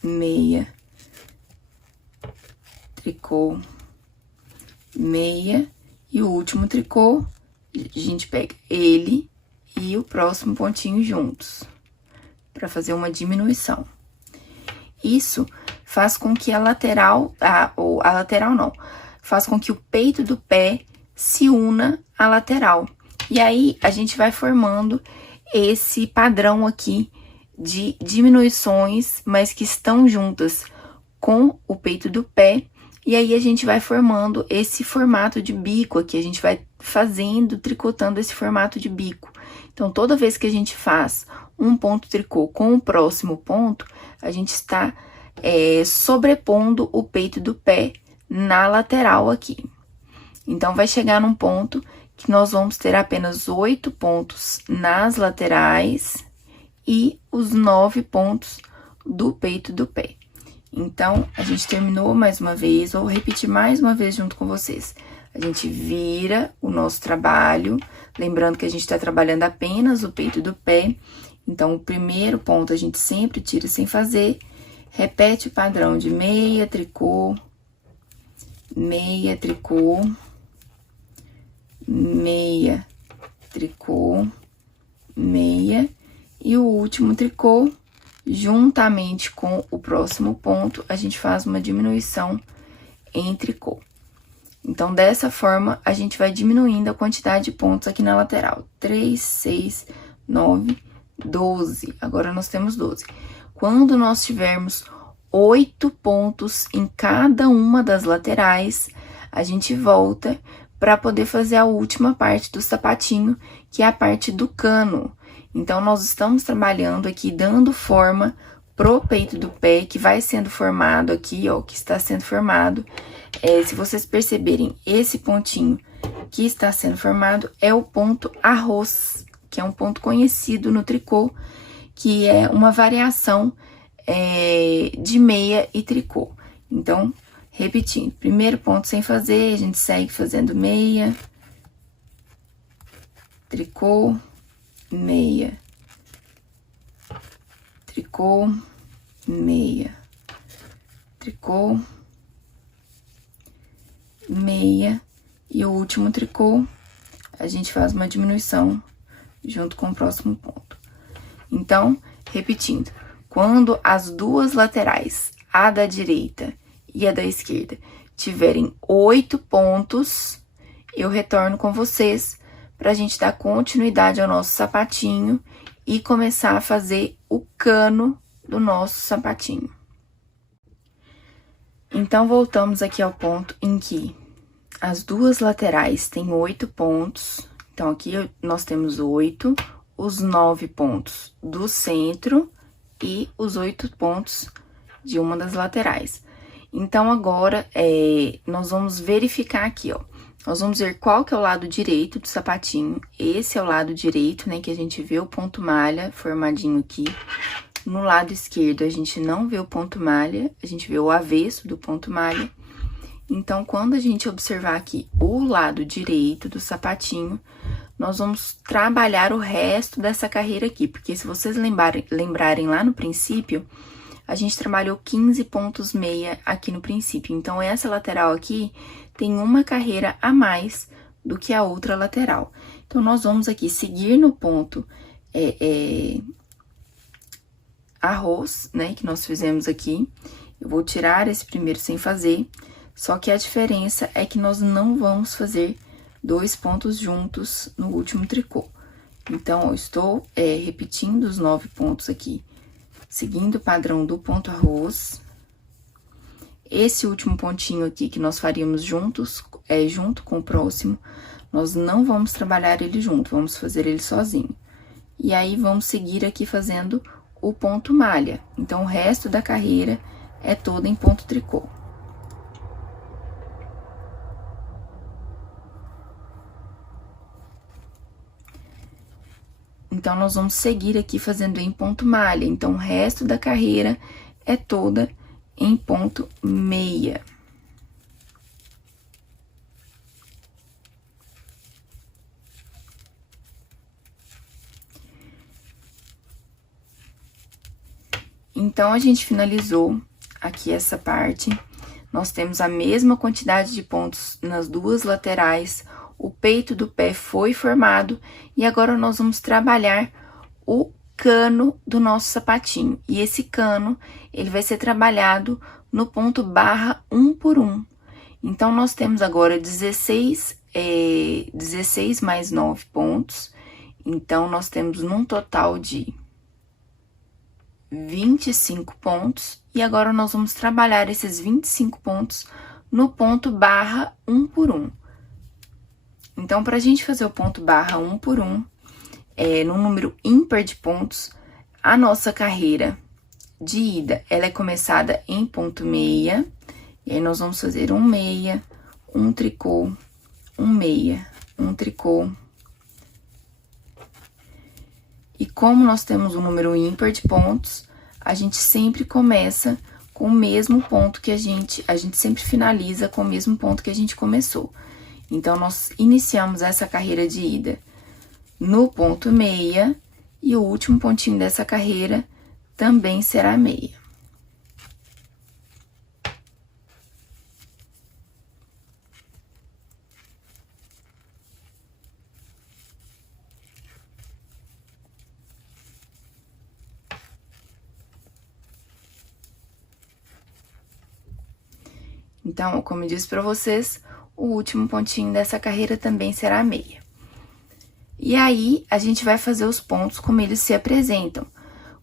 meia, tricô, meia, e o último tricô, a gente pega ele e o próximo pontinho juntos, para fazer uma diminuição. Isso faz com que a lateral não, faz com que o peito do pé se una à lateral. E aí, a gente vai formando esse padrão aqui de diminuições, mas que estão juntas com o peito do pé. E aí, a gente vai formando esse formato de bico aqui, a gente vai fazendo, tricotando esse formato de bico. Então, toda vez que a gente faz um ponto tricô com o próximo ponto, a gente está sobrepondo o peito do pé na lateral aqui. Então, vai chegar num ponto que nós vamos ter apenas 8 pontos nas laterais e os 9 pontos do peito do pé. Então, a gente terminou mais uma vez, vou repetir mais uma vez junto com vocês. A gente vira o nosso trabalho, lembrando que a gente tá trabalhando apenas o peito do pé. Então, o primeiro ponto a gente sempre tira sem fazer, repete o padrão de meia, tricô, meia, tricô, meia, tricô, meia, e o último tricô, juntamente com o próximo ponto, a gente faz uma diminuição em tricô. Então, dessa forma, a gente vai diminuindo a quantidade de pontos aqui na lateral. 3, 6, 9, 12. Agora, nós temos 12. Quando nós tivermos 8 pontos em cada uma das laterais, a gente volta para poder fazer a última parte do sapatinho, que é a parte do cano. Então, nós estamos trabalhando aqui, dando forma pro peito do pé, que vai sendo formado aqui, ó, que está sendo formado. Se vocês perceberem, esse pontinho que está sendo formado é o ponto arroz, que é um ponto conhecido no tricô, que é uma variação de meia e tricô. Então, repetindo, primeiro ponto sem fazer, a gente segue fazendo meia, tricô, meia, tricô, meia, tricô, meia, e o último tricô, a gente faz uma diminuição junto com o próximo ponto. Então, repetindo, quando as duas laterais, a da direita e a da esquerda, tiverem 8 pontos, eu retorno com vocês pra gente dar continuidade ao nosso sapatinho e começar a fazer o cano do nosso sapatinho. Então, voltamos aqui ao ponto em que as duas laterais têm 8 pontos. Então, aqui nós temos 8, os 9 pontos do centro e os 8 pontos de uma das laterais. Então, agora, nós vamos verificar aqui, ó. Nós vamos ver qual que é o lado direito do sapatinho. Esse é o lado direito, né, que a gente vê o ponto malha formadinho aqui. No lado esquerdo, a gente não vê o ponto malha, a gente vê o avesso do ponto malha. Então, quando a gente observar aqui o lado direito do sapatinho, nós vamos trabalhar o resto dessa carreira aqui. Porque se vocês lembrarem lá no princípio, a gente trabalhou 15 pontos meia aqui no princípio. Então, essa lateral aqui tem uma carreira a mais do que a outra lateral. Então, nós vamos aqui seguir no ponto arroz, né, que nós fizemos aqui. Eu vou tirar esse primeiro sem fazer, só que a diferença é que nós não vamos fazer 2 pontos juntos no último tricô. Então, eu estou repetindo os 9 pontos aqui, seguindo o padrão do ponto arroz, esse último pontinho aqui que nós faríamos juntos, junto com o próximo, nós não vamos trabalhar ele junto, vamos fazer ele sozinho. E aí, vamos seguir aqui fazendo o ponto malha. Então, o resto da carreira é toda em ponto tricô. Então, nós vamos seguir aqui fazendo em ponto malha. Então, o resto da carreira é toda em ponto meia. Então, a gente finalizou aqui essa parte. Nós temos a mesma quantidade de pontos nas duas laterais. O peito do pé foi formado. E agora, nós vamos trabalhar o cano do nosso sapatinho. E esse cano, ele vai ser trabalhado no ponto barra 1 por 1. Então, nós temos agora 16 mais 9 pontos. Então, nós temos num total de 25 pontos, e agora nós vamos trabalhar esses 25 pontos no ponto barra 1 por 1. Então, pra gente fazer o ponto barra 1 por 1, no número ímpar de pontos, a nossa carreira de ida, ela é começada em ponto meia, e aí nós vamos fazer um meia, um tricô, um meia, um tricô. E como nós temos um número ímpar de pontos, a gente sempre começa com o mesmo ponto que a gente sempre finaliza com o mesmo ponto que a gente começou. Então, nós iniciamos essa carreira de ida no ponto meia, e o último pontinho dessa carreira também será meia. Então, como eu disse pra vocês, o último pontinho dessa carreira também será meia. E aí, a gente vai fazer os pontos como eles se apresentam.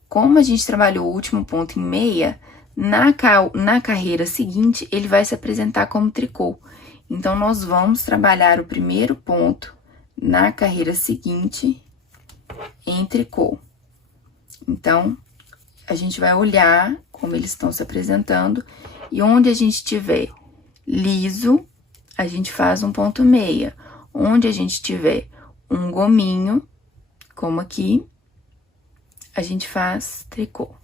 Como a gente trabalhou o último ponto em meia, na carreira seguinte, ele vai se apresentar como tricô. Então, nós vamos trabalhar o primeiro ponto na carreira seguinte em tricô. Então, a gente vai olhar como eles estão se apresentando, e onde a gente tiver liso, a gente faz um ponto meia. Onde a gente tiver um gominho, como aqui, a gente faz tricô.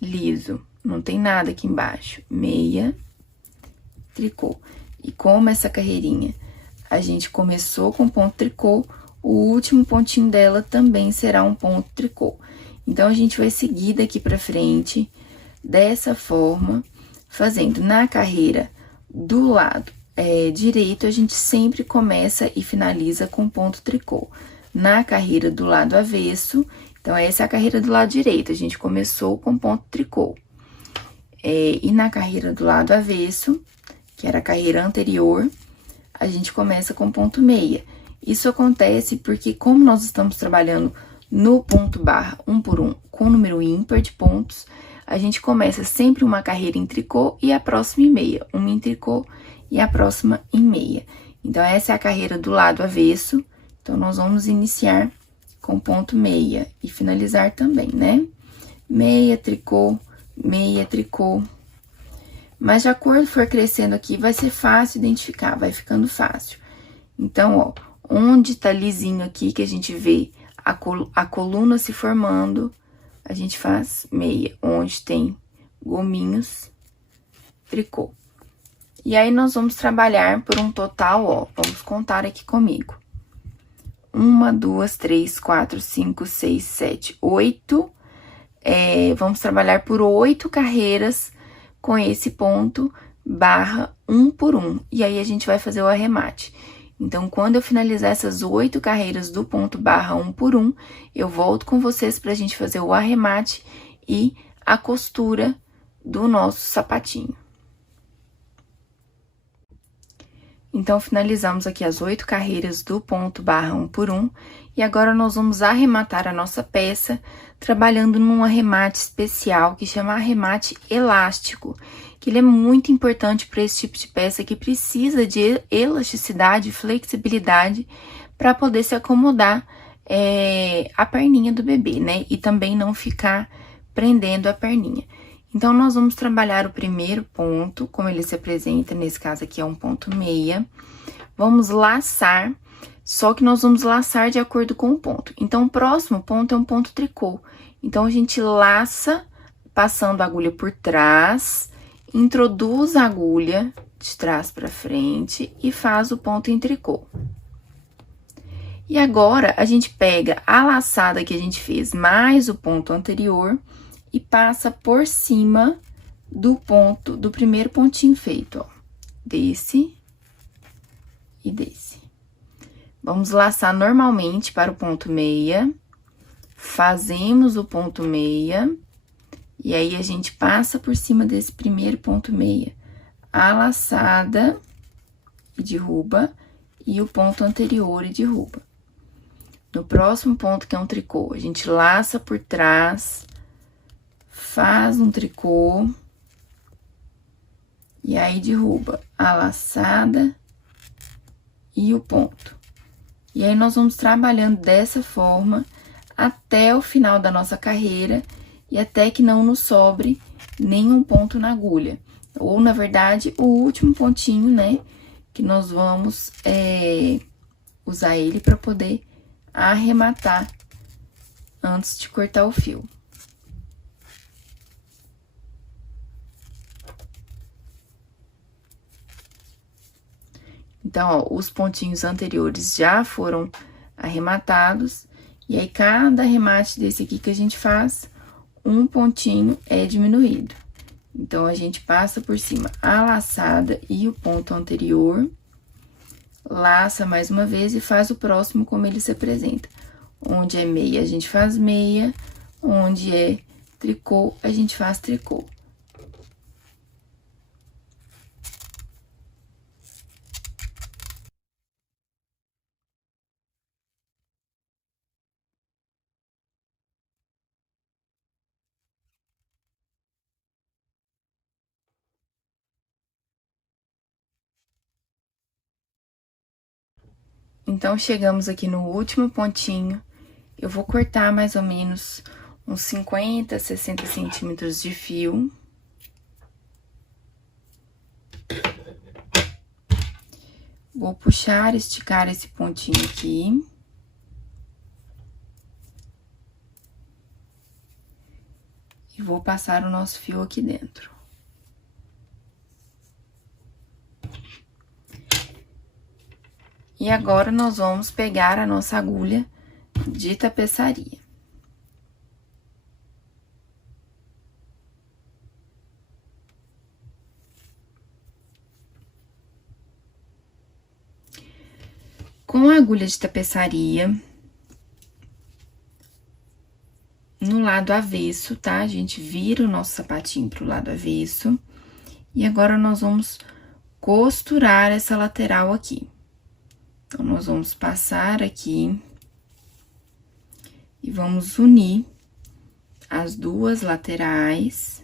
Liso, não tem nada aqui embaixo. Meia, tricô. E como essa carreirinha a gente começou com ponto tricô, o último pontinho dela também será um ponto tricô. Então, a gente vai seguir daqui pra frente, dessa forma, fazendo na carreira do lado direito, a gente sempre começa e finaliza com ponto tricô. Na carreira do lado avesso, então, essa é a carreira do lado direito, a gente começou com ponto tricô. E na carreira do lado avesso, que era a carreira anterior, a gente começa com ponto meia. Isso acontece porque, como nós estamos trabalhando no ponto barra 1 por 1 com número ímpar de pontos, a gente começa sempre uma carreira em tricô e a próxima em meia. Uma em tricô e a próxima em meia. Então, essa é a carreira do lado avesso. Então, nós vamos iniciar com ponto meia e finalizar também, né? Meia, tricô, meia, tricô. Mas, de acordo for crescendo aqui, vai ser fácil identificar, vai ficando fácil. Então, ó, onde tá lisinho aqui, que a gente vê a coluna se formando, a gente faz meia. Onde tem gominhos, tricô. E aí, nós vamos trabalhar por um total, ó, vamos contar aqui comigo. 1, 2, 3, 4, 5, 6, 7, 8. Vamos trabalhar por 8 carreiras com esse ponto barra 1 por 1. E aí, a gente vai fazer o arremate. Então, quando eu finalizar essas 8 carreiras do ponto barra 1 por 1, eu volto com vocês pra gente fazer o arremate e a costura do nosso sapatinho. Então, finalizamos aqui as 8 carreiras do ponto barra 1 por 1. E agora, nós vamos arrematar a nossa peça, trabalhando num arremate especial, que chama arremate elástico. Que ele é muito importante para esse tipo de peça, que precisa de elasticidade, flexibilidade, para poder se acomodar a perninha do bebê, né? E também não ficar prendendo a perninha. Então, nós vamos trabalhar o primeiro ponto, como ele se apresenta, nesse caso aqui é um ponto meia. Vamos laçar, só que nós vamos laçar de acordo com o ponto. Então, o próximo ponto é um ponto tricô. Então, a gente laça, passando a agulha por trás, introduz a agulha de trás pra frente e faz o ponto em tricô. E agora, a gente pega a laçada que a gente fez, mais o ponto anterior, e passa por cima do ponto, do primeiro pontinho feito, ó. Desse e desse. Vamos laçar normalmente para o ponto meia. Fazemos o ponto meia. E aí, a gente passa por cima desse primeiro ponto meia. A laçada e derruba. E o ponto anterior e derruba. No próximo ponto, que é um tricô, a gente laça por trás, faz um tricô, e aí derruba a laçada e o ponto. E aí, nós vamos trabalhando dessa forma até o final da nossa carreira e até que não nos sobre nenhum ponto na agulha. Ou, na verdade, o último pontinho, né, que nós vamos usar ele para poder arrematar antes de cortar o fio. Então, ó, os pontinhos anteriores já foram arrematados, e aí, cada arremate desse aqui que a gente faz, um pontinho é diminuído. Então, a gente passa por cima a laçada e o ponto anterior, laça mais uma vez e faz o próximo como ele se apresenta. Onde é meia, a gente faz meia, onde é tricô, a gente faz tricô. Então, chegamos aqui no último pontinho. Eu vou cortar mais ou menos uns 50, 60 centímetros de fio. Vou puxar, esticar esse pontinho aqui. E vou passar o nosso fio aqui dentro. E agora, nós vamos pegar a nossa agulha de tapeçaria. Com a agulha de tapeçaria, no lado avesso, tá? A gente vira o nosso sapatinho pro lado avesso. E agora, nós vamos costurar essa lateral aqui. Então, nós vamos passar aqui e vamos unir as duas laterais.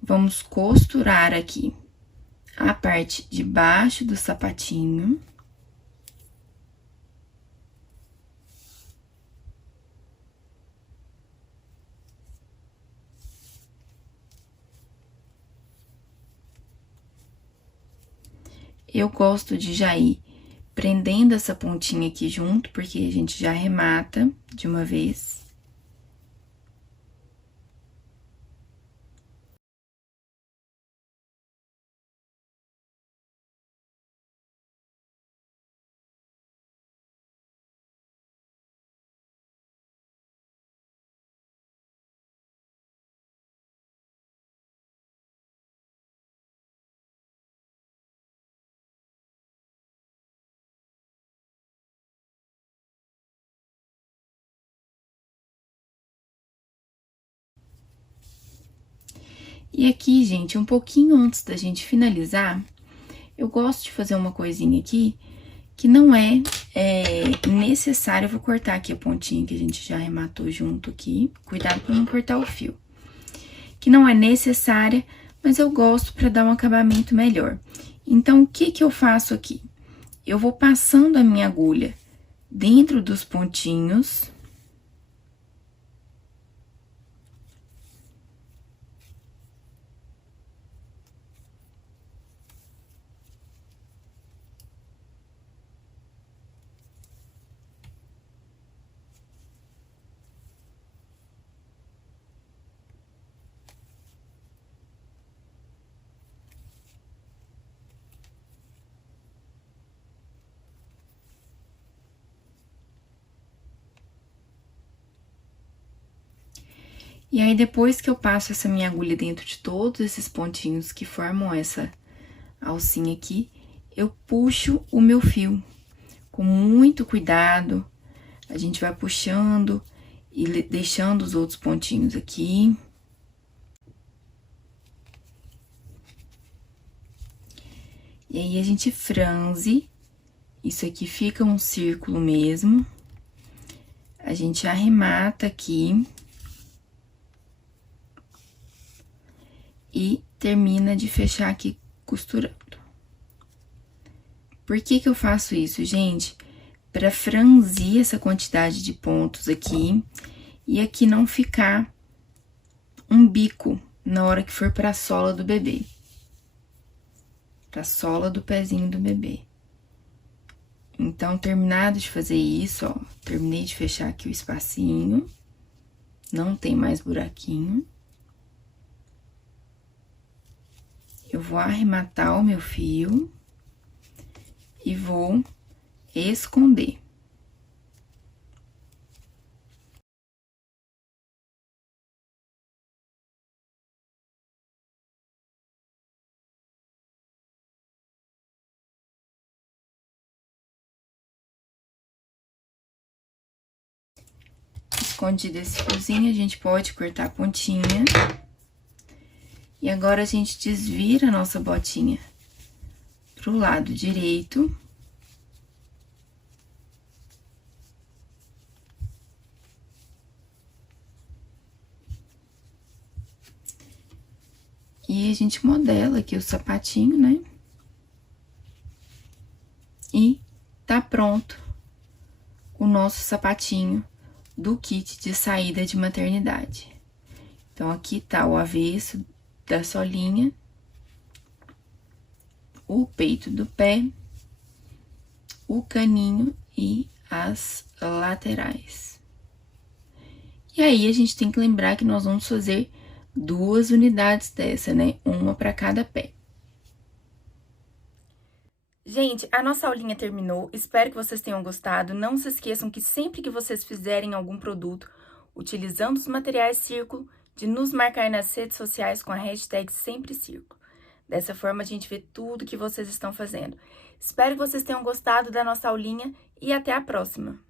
Vamos costurar aqui a parte de baixo do sapatinho. Eu gosto de já ir prendendo essa pontinha aqui junto, porque a gente já arremata de uma vez. E aqui, gente, um pouquinho antes da gente finalizar, eu gosto de fazer uma coisinha aqui que não é necessário. Eu vou cortar aqui a pontinha que a gente já arrematou junto aqui. Cuidado pra não cortar o fio. Que não é necessária, mas eu gosto pra dar um acabamento melhor. Então, o que que eu faço aqui? Eu vou passando a minha agulha dentro dos pontinhos. E aí, depois que eu passo essa minha agulha dentro de todos esses pontinhos que formam essa alcinha aqui, eu puxo o meu fio com muito cuidado. A gente vai puxando e deixando os outros pontinhos aqui. E aí, a gente franze. Isso aqui fica um círculo mesmo. A gente arremata aqui. E termina de fechar aqui costurando. Por que que eu faço isso, gente? Pra franzir essa quantidade de pontos aqui e aqui não ficar um bico na hora que for pra sola do bebê. Pra sola do pezinho do bebê. Então, terminado de fazer isso, ó, terminei de fechar aqui o espacinho. Não tem mais buraquinho. Eu vou arrematar o meu fio e vou esconder. Escondido esse fiozinho, a gente pode cortar a pontinha. E agora, a gente desvira a nossa botinha pro lado direito. E a gente modela aqui o sapatinho, né? E tá pronto o nosso sapatinho do kit de saída de maternidade. Então, aqui tá o avesso da solinha, o peito do pé, o caninho e as laterais. E aí, a gente tem que lembrar que nós vamos fazer 2 unidades dessa, né? Uma para cada pé. Gente, a nossa aulinha terminou. Espero que vocês tenham gostado. Não se esqueçam que sempre que vocês fizerem algum produto utilizando os materiais Círculo, de nos marcar nas redes sociais com a hashtag SempreCírculo. Dessa forma, a gente vê tudo que vocês estão fazendo. Espero que vocês tenham gostado da nossa aulinha e até a próxima!